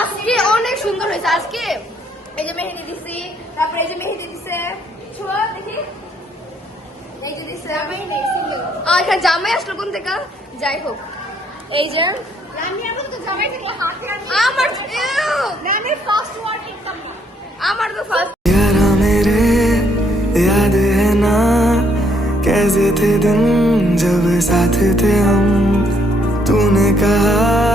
আজকে অনেক সুন্দর হয়েছে। আজকে এই যে মেহেদি দিছি, তারপরে এই যে মেহেদি দিছে, ছোঁয়া দেখি এই যে দিছে এখানে জামাই আসলো কোন থেকে, যাই হোক এই যে আমার তো ফার্স্ট मेरे याद है ना कैसे थे दिन जब साथ थे हम तूने कहा